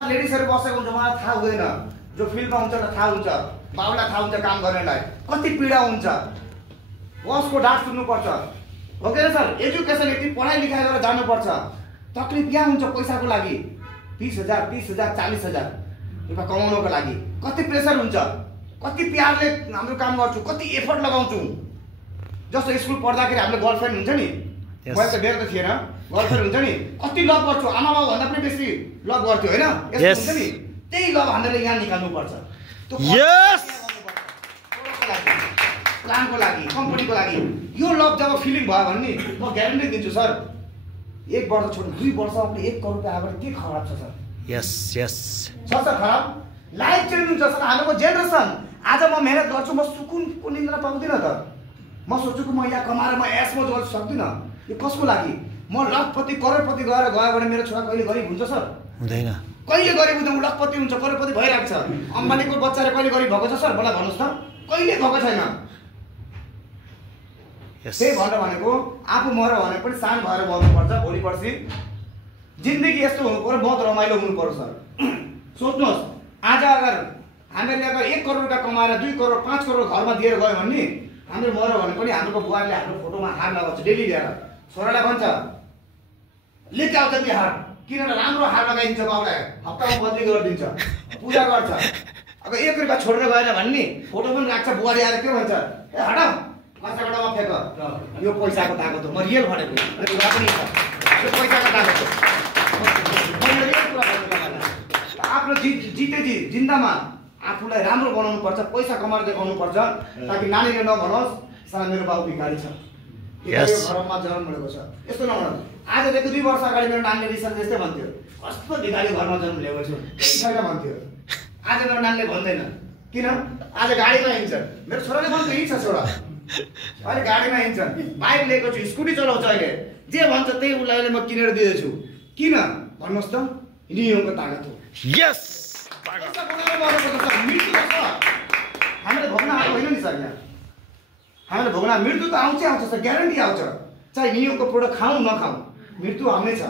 लेडिजहरु बसेको हुन्छ मलाई थाहा हुँदैन जो फिल्डमा हुन्छ र थाहा हुन्छ बाबुलाई थाहा हुन्छ काम गर्नेलाई कति पीडा हुन्छ बसको डाँट सुन्नु पर्छ हो के सर एजुकेसन यति पढाइ लेखाइ गरेर जानु पर्छ तकलिफ यहाँ हुन्छ पैसाको लागि 20,000 30,000 40,000 रुपैयाँ कमाउनको लागि कति प्रेसर हुन्छ कति प्यारले हाम्रो काम गर्छु कति एफर्ट लगाउँछु जस्तो स्कुल पढ्दाखेरि हामीले गर्लफ्रेन्ड हुन्छ नि मैले त बेर त थिएन गर्लफ्रेन्ड हुन्छ नि कति लभ गर्छु आमा बाबु भन्दा पनि बेसी लभ गर्थ्यो हैन यस्तो हुन्छ नि त्यही लभ हामीले यहाँ निकाल्नु पर्छ यस प्लानको लागि कम्पनीको लागि यो लभ जब फिलिङ भयो भने नि म ग्यारेन्टी दिन्छु सर 1 वर्ष छोड्नु 2 वर्षमा 1 करोड रुपैयाँ आएर के खराब छ सर यस यस छ सर खराब लाइफ चेन्ज हुन्छ सर हाम्रो जेनरेसन आज म मेहनत गर्छु म सुकुनको निन्द्रा पाउँदिन त म सोच्छु कि म यहाँ कमाएर म एसमोज गर्न सक्दिन यो कसको लागि म लखपति करोडपति गएर गयो भने मेरो छोरा कहिले गरिब हुन्छ सर हुँदैन कहिले गरिब हुन्छ उ लखपति हुन्छ करोडपति भइरहेको छ अम्बानीको बच्चाले कहिले गरिब भएको छ सर मलाई भन्नुस् त कहिले भएको छैन त्यही भनेर भनेको आफू मर भने पनि सान भएर बस्नुपर्छ भोलि पर्सि जिन्दगी यस्तो हुनु पर्यो बहुत रमाइलो हुनु पर्यो सर सोच्नुहोस् आज अगर हामीले अगर 1 करोड रुपैयाँ कमाएर 2 करोड 5 करोड घरमा दिएर गयो भने नि हामीले मर भने पनि हाम्रो बुवाले हाम्रो फोटोमा हार लगाउँछ डेली ल्याएर छोरालाई भन्छ लिएर आउँछ नि हार किनेर राम्रो हार लगाइदिन्छ बाउलाई हप्तामा बदली गरिदिन्छ पूजा गर्छ अब 1 रुपैयाँ छोडेर गएन भने नि फोटो पनि राख्छ बुवाले आएर के भन्छ ए हटाऊ माछाकोटामा फेक यो पैसाको तागत हो म रियल भनेको अनि कुरा पनि छ यो पैसाको तागत हो मैले रियल कुरा भनेको आफ्नो जिते जिन्दामा आफूलाई राम्रो बनाउनु पर्छ पैसा कमाएर देखाउनु पर्छ ताकि नानीले नभनोस् साला मेरो बाबु भिखारी छ यो घरमा जन्म लिएको छ यस्तो नभनोस् आजदेखि 2 वर्ष अगाडि मेरो नानीले रिसर्च यस्तै भन्थ्यो कस्तो भिखारी घरमा जन्म लिएको छु छैन भन्थ्यो आज मेरो नानीले भन्दैन किन आज गाडीमा हिँड्छ मेरो छोराले भन्छ हिँड्छ छोरा अहिले गाडीमा हिँड्छ बाइक लिएको छु स्कुटी चलाउँछ अहिले जे भन्छ त्यही उसलाई म किनेर दिँदैछु किन भन्नुहोस् त नियमको तागत हो यस हामीले भोग्न आएको होइन नि सर यहाँ हामीले भोग्न मृत्यु त आउँछै आउँछ सर ग्यारेन्टी आउँछ चाहे नियमको प्रोडक्ट खाउँ नखाउँ मृत्यु आउनै छ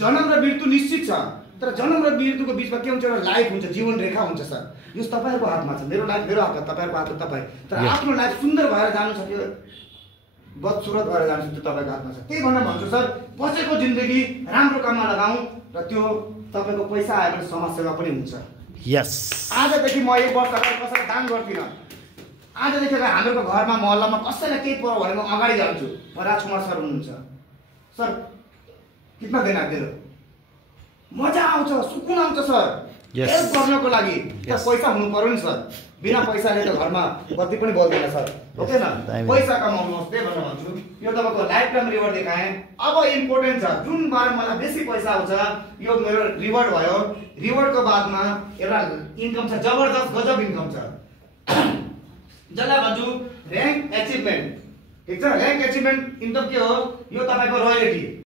जन्म र मृत्यु निश्चित छ तर जन्म र मृत्युको बिचमा के हुन्छ एउटा लाइफ हुन्छ जीवन रेखा हुन्छ सर यो तपाईँहरूको हातमा छ मेरो लाइफ मेरो हातमा तपाईँहरूको हातमा तपाईँ तर आफ्नो लाइफ सुन्दर भएर जानु छ त्यो बदसुरत भएर जानु छ त्यो तपाईँको हातमा छ त्यही भन्न भन्छु सर बचेको जिन्दगी राम्रो काममा लगाऊँ र त्यो तपाईँको पैसा आयो भने समाज सेवा पनि हुन्छ यस आजदेखि म 1 वर्ष अगाडि कसैलाई दान गर्दिनँ आजदेखि हाम्रो घरमा मोहल्लामा कसैलाई केही पर्यो भने म अगाडि जान्छु राजकुमार सर हुनुहुन्छ सर कितना देना दिएर मजा आउँछ सुकुन आउँछ सर हेल्प गर्नको लागि पैसा हुनु पर्यो नि सर बिना पैसाले त घरमा बत्ती पनि बल्दैन सर ओके न पैसा कमाउनुहोस् त्यही भनेर भन्छु यो तपाईँको लाइफ टाइम रिवार्ड देखाएँ अब इम्पोर्टेन्ट छ जुन बार मलाई बेसी पैसा आउँछ यो मेरो रिवार्ड भयो रिवार्डको बादमा एउटा इन्कम छ जबरजस्त गजब इन्कम छ जसलाई भन्छु र्याङ्क एचिभमेन्ट ठिक छ र्याङ्क एचिभमेन्ट इन्कम के हो यो तपाईँको रोयल्टी